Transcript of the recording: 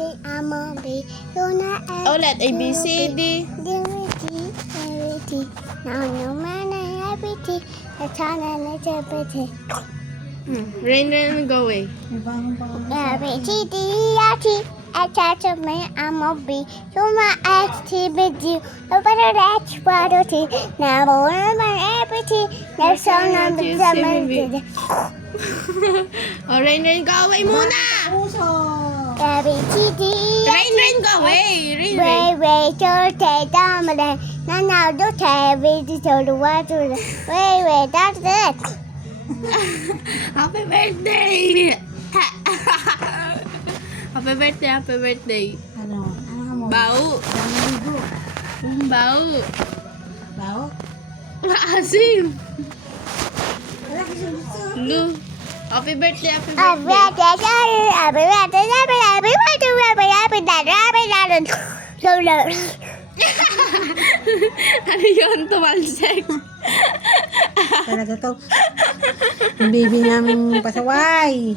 everything I'm a be. You're not Ulit, A, B, C, D. everything. Now no man and everything. The time and the temperature. Rain, rain, go away. Everything. I try to make I'm a be. You're my activity. No better that's what it is. Now more my everything. There's so none of them. Oh, rain, rain, go away muna! Everything. Rain, rain, go away! Rain, rain. Wait, your take down my leg. Now do take it to the water. Wait, that's it. Happy birthday! Happy birthday, happy birthday. Ano? Ano mo? Bau. Ligo. Bau. Bao? Maasim. Wala kasi gusto. Lu. Happy birthday, happy I've birthday. read that. I've read that. So, Ano yun? Tumalsek. Talaga to. Yung baby namin pasaway.